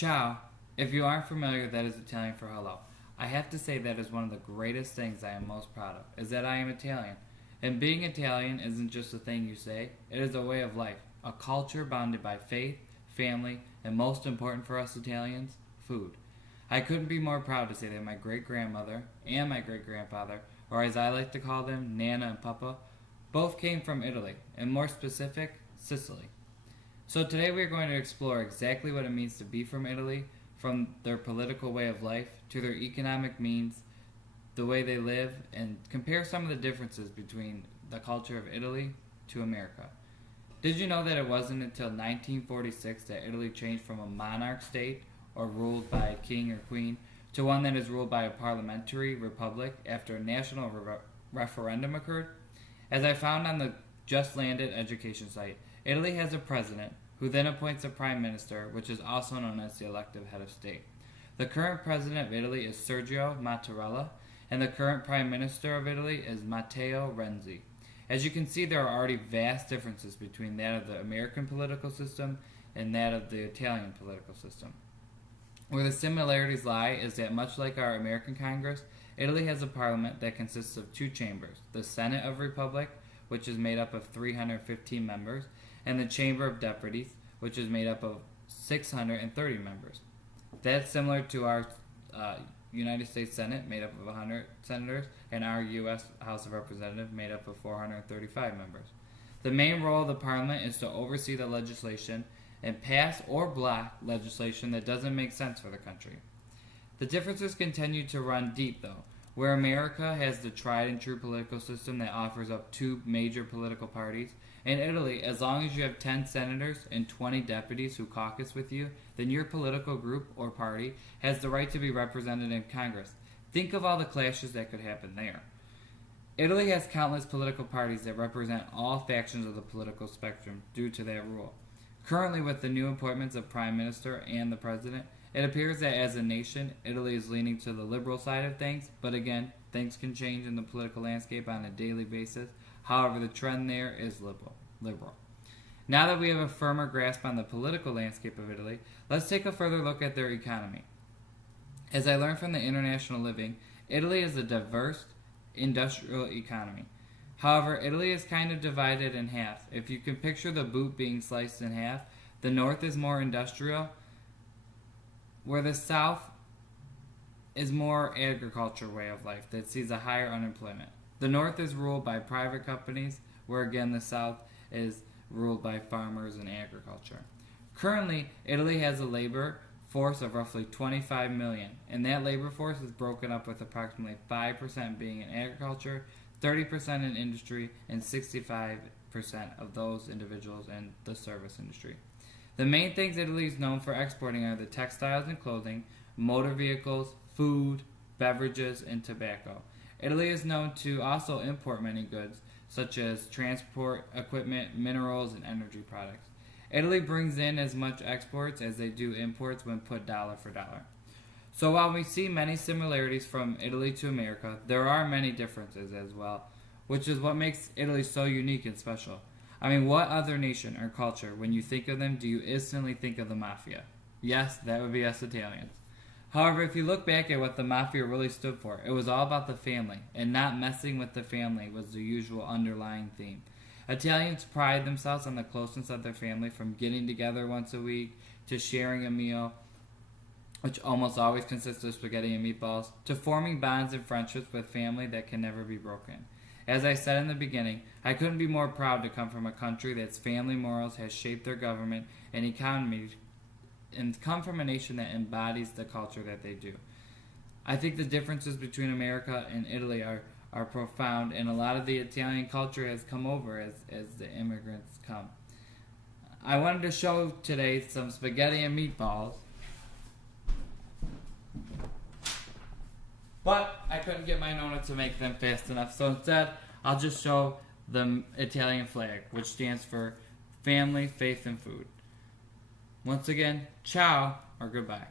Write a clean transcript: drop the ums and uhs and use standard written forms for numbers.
Ciao. If you aren't familiar, that is Italian for hello. I have to say that is one of the greatest things I am most proud of, is that I am Italian. And being Italian isn't just a thing you say, it is a way of life, a culture bounded by faith, family, and most important for us Italians, food. I couldn't be more proud to say that my great-grandmother and my great-grandfather, or as I like to call them, Nana and Papa, both came from Italy, and more specific, Sicily. So today we are going to explore exactly what it means to be from Italy, from their political way of life to their economic means, the way they live, and compare some of the differences between the culture of Italy to America. Did you know that it wasn't until 1946 that Italy changed from a monarch state, or ruled by a king or queen, to one that is ruled by a parliamentary republic after a national referendum occurred? As I found on the Just Landed education site, Italy has a president, who then appoints a prime minister, which is also known as the elective head of state. The current president of Italy is Sergio Mattarella, and the current prime minister of Italy is Matteo Renzi. As you can see, there are already vast differences between that of the American political system and that of the Italian political system. Where the similarities lie is that much like our American Congress, Italy has a parliament that consists of two chambers, the Senate of Republic, which is made up of 315 members, and the Chamber of Deputies, which is made up of 630 members. That's similar to our United States Senate, made up of 100 senators, and our U.S. House of Representatives, made up of 435 members. The main role of the Parliament is to oversee the legislation and pass or block legislation that doesn't make sense for the country. The differences continue to run deep, though, where America has the tried and true political system that offers up two major political parties. In Italy, as long as you have 10 senators and 20 deputies who caucus with you, then your political group or party has the right to be represented in Congress. Think of all the clashes that could happen there. Italy has countless political parties that represent all factions of the political spectrum due to that rule. Currently, with the new appointments of Prime Minister and the President, it appears that as a nation, Italy is leaning to the liberal side of things, but again, things can change in the political landscape on a daily basis. However, the trend there is liberal. Now that we have a firmer grasp on the political landscape of Italy, let's take a further look at their economy. As I learned from the International Living, Italy is a diverse industrial economy. However, Italy is kind of divided in half. If you can picture the boot being sliced in half, the north is more industrial, where the south is more agriculture way of life that sees a higher unemployment. The north is ruled by private companies, where again the south is ruled by farmers and agriculture. Currently, Italy has a labor force of roughly 25 million, and that labor force is broken up with approximately 5% being in agriculture, 30% in industry, and 65% of those individuals in the service industry. The main things Italy is known for exporting are the textiles and clothing, motor vehicles, food, beverages, and tobacco. Italy is known to also import many goods, such as transport equipment, minerals, and energy products. Italy brings in as much exports as they do imports when put dollar for dollar. So while we see many similarities from Italy to America, there are many differences as well, which is what makes Italy so unique and special. I mean, what other nation or culture, when you think of them, do you instantly think of the mafia? Yes, that would be us Italians. However, if you look back at what the mafia really stood for, it was all about the family, and not messing with the family was the usual underlying theme. Italians pride themselves on the closeness of their family, from getting together once a week to sharing a meal, which almost always consists of spaghetti and meatballs, to forming bonds and friendships with family that can never be broken. As I said in the beginning, I couldn't be more proud to come from a country that's family morals has shaped their government and economy, and come from a nation that embodies the culture that they do. I think the differences between America and Italy are profound, and a lot of the Italian culture has come over as the immigrants come. I wanted to show today some spaghetti and meatballs, but I couldn't get my Nonna to make them fast enough, so instead I'll just show the Italian flag, which stands for family, faith, and food. Once again, ciao or goodbye.